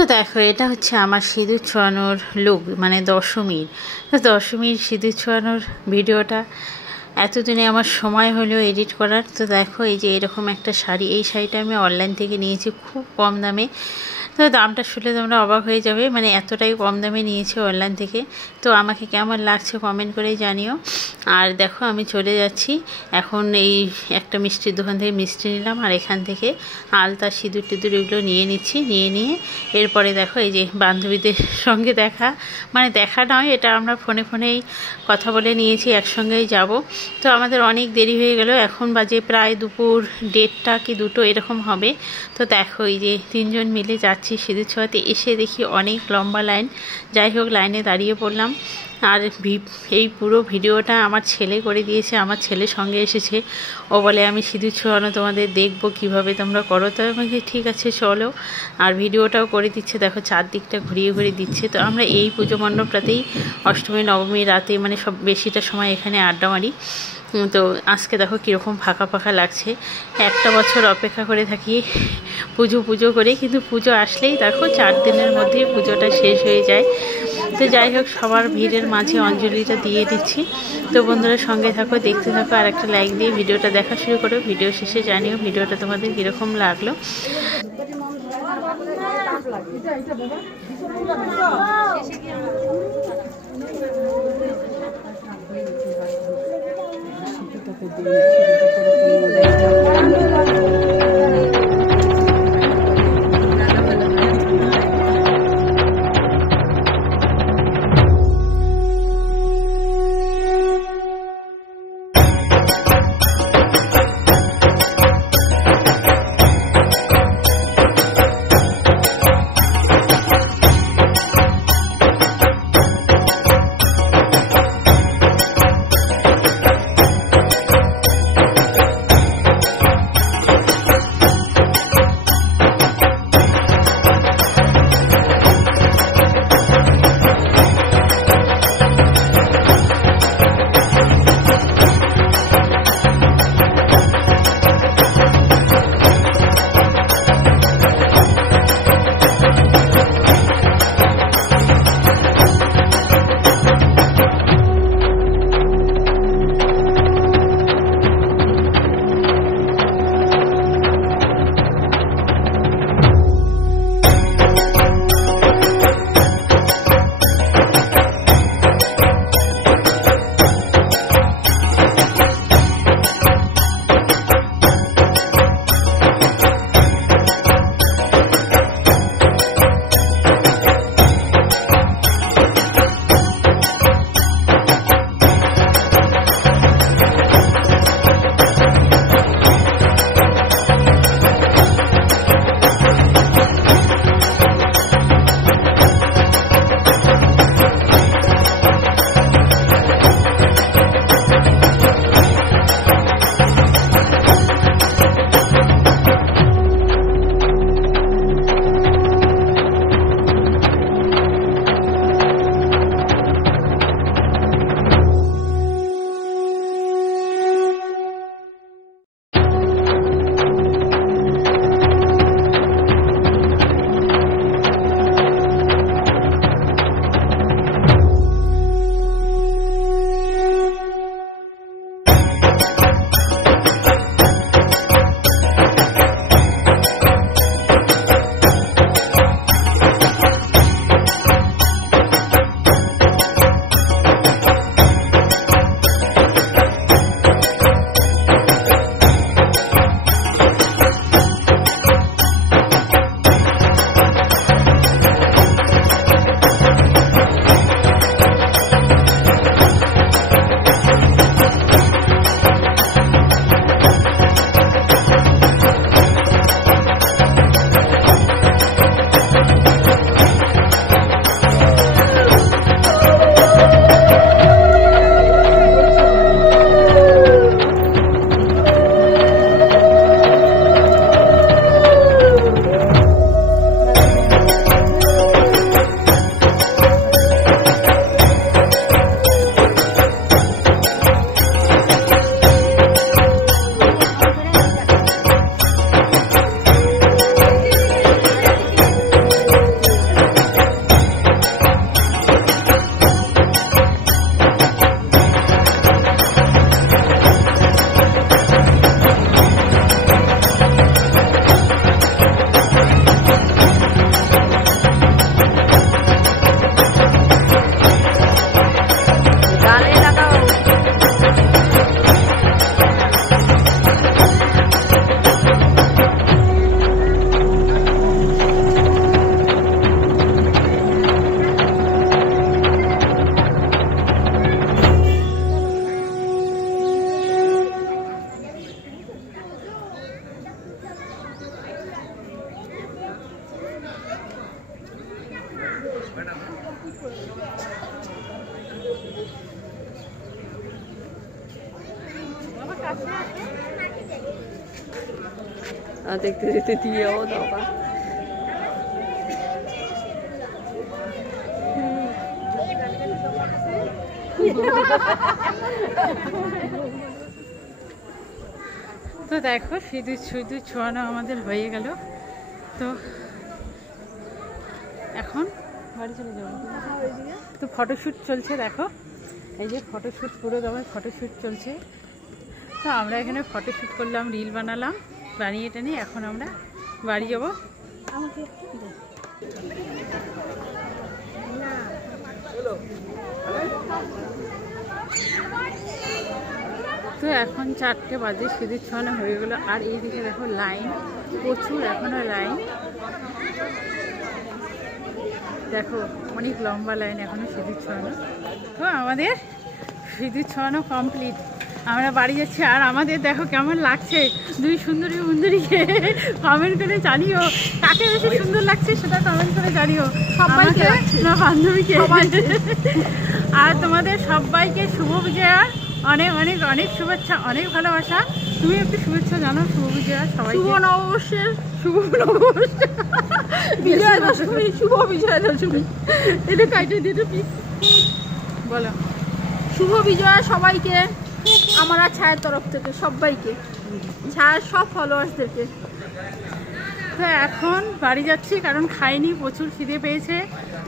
তো দেখো এটা হচ্ছে আমার সিঁদুর ছোঁয়ানোর লুক, মানে দশমীর। তো দশমীর সিঁদুর ছোঁয়ানোর ভিডিওটা এতদিনে আমার সময় হলো এডিট করার। তো দেখো এই যে এরকম একটা শাড়ি, এই শাড়িটা আমি অনলাইন থেকে নিয়েছি খুব কম দামে। তো দামটা শুনলে তোমরা অবাক হয়ে যাবে, মানে এতটাই কম দামে নিয়েছি অনলাইন থেকে। তো আমাকে কেমন লাগছে কমেন্ট করেই জানিও। আর দেখো আমি চলে যাচ্ছি এখন, এই একটা মিষ্টির দোকান থেকে মিষ্টি নিলাম, আর এখান থেকে আলতা সিঁদুর টিঁদুর এগুলো নিয়ে নিচ্ছি। নিয়ে এরপরে দেখো এই যে বান্ধবীদের সঙ্গে দেখা, মানে দেখা নয়, এটা আমরা ফোনেই কথা বলে নিয়েছি একসঙ্গেই যাব। তো আমাদের অনেক দেরি হয়ে গেল, এখন বাজে প্রায় দুপুর 1:30 কি 2 এরকম হবে। তো দেখো এই যে 3 জন মিলে যাচ্ছি সিঁদুর ছোঁয়াতে। এসে দেখি অনেক লম্বা লাইন, যাই হোক লাইনে দাঁড়িয়ে পড়লাম। আর এই পুরো ভিডিওটা আমার ছেলে করে দিয়েছে, আমার ছেলের সঙ্গে এসেছে। ও বলে আমি সিঁদুর ছোঁয়ানো তোমাদের দেখবো কিভাবে তোমরা করো। তো আমাকে ঠিক আছে চলো, আর ভিডিওটাও করে দিচ্ছে। দেখো চারদিকটা ঘুরিয়ে দিচ্ছে। তো আমরা এই পুজো মণ্ডপটাতেই অষ্টমী নবমী রাতে মানে সব বেশিটা সময় এখানে আড্ডা মারি। তো আজকে দেখো কীরকম ফাঁকা লাগছে। একটা বছর অপেক্ষা করে থাকি পুজো করে, কিন্তু পুজো আসলেই দেখো 4 দিনের মধ্যেই পুজোটা শেষ হয়ে যায়। তো যাই হোক সবার ভিড়ের মাঝে অঞ্জলিটা দিয়ে দিচ্ছি। তো বন্ধুরা সঙ্গে থাকো, দেখতে থাকো, আর একটা লাইক দিয়ে ভিডিওটা দেখা শুরু করো। ভিডিও শেষে জানিও ভিডিওটা তোমাদের কীরকম লাগলো। দেখতে দেখতে দিয়েও দাও বা তো দেখো সিঁদুর ছোঁয়ানো আমাদের হয়ে গেল। তো এখন বাড়ি চলে যাবো। তো ফটোশ্যুট চলছে, দেখো এই যে ফটোশ্যুট, পুরো দমে ফটোশ্যুট চলছে। তো আমরা এখানে ফটোশ্যুট করলাম, রিল বানালাম, বানিয়ে টেনে এখন আমরা বাড়ি যাবো। আমাকে তো এখন 4টে বাজে, সিঁদুর ছোঁয়ানো হয়ে গেলো। আর এইদিকে দেখো লাইন প্রচুর, এখনো লাইন দেখো, অনেক লম্বা লাইন এখনো সিঁদুর ছোঁয়ানো। তো আমাদের সিঁদুর ছোঁয়ানো কমপ্লিট, আমরা বাড়ি যাচ্ছি। আর আমাদের দেখো কেমন লাগছে, দুই সুন্দরী বন্ধুরিকে কমেন্ট করে জানিও কাকে বেশি সুন্দর লাগছে, সেটা কমেন্ট করে জানিও। সবাইকে না বান্ধবীকে। আর তোমাদের সবাইকে শুভ বিজয়ার অনেক অনেক অনেক শুভেচ্ছা, অনেক ভালোবাসা। তুমি একটু শুভেচ্ছা জানো শুভ বিজয়া সবাই। শুভ নববর্ষের শুভ নববর্ষ, বিজয়া দশমী, শুভ বিজয়া দশমী। এটা কাইটে দিতে বলো। শুভ বিজয়া সবাইকে, আমার আর ছায়ের তরফ থেকে সবাইকে, ছায়ের সব ফলোয়ার্সদেরকে। তো এখন বাড়ি যাচ্ছি, কারণ খাইনি, প্রচুর খিদে পেয়েছে।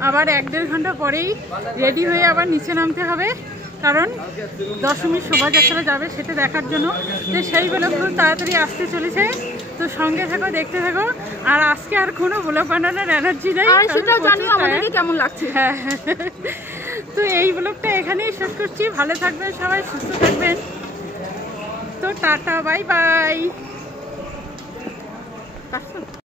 আবার 1-1.5 ঘন্টা পরেই রেডি হয়ে আবার নিচে নামতে হবে, কারণ দশমীর শোভাযাত্রা যাবে সেটা দেখার জন্য। তো সেইগুলো খুব তাড়াতাড়ি আসতে চলেছে, তো সঙ্গে থাকো, দেখতে থাকো। আর আজকে আর কোনো ব্লগ বানানোর এনার্জি নেই, সেটাও জানি আমাদেরকে কেমন লাগছে। হ্যাঁ, তো এই ব্লগটা এখানেই শেষ করছি। ভালো থাকবেন সবাই, সুস্থ থাকবেন। তো টাটা, বাই বাই।